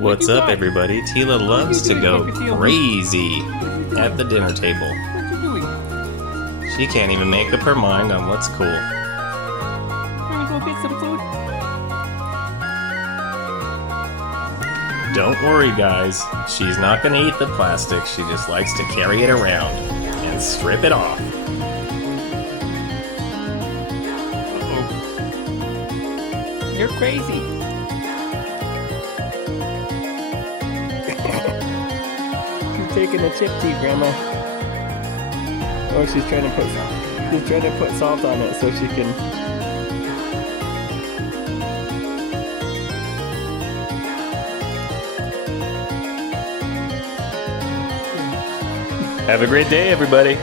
What's up, everybody? Tila loves to go crazy at the dinner table. What you doing? She can't even make up her mind on what's cool. Wanna go get some food? Don't worry, guys. She's not gonna eat the plastic. She just likes to carry it around and strip it off. Uh-oh. You're crazy. She's taking a chip tea, Grandma. Oh, she's trying to put salt on it so she can. Have a great day, everybody.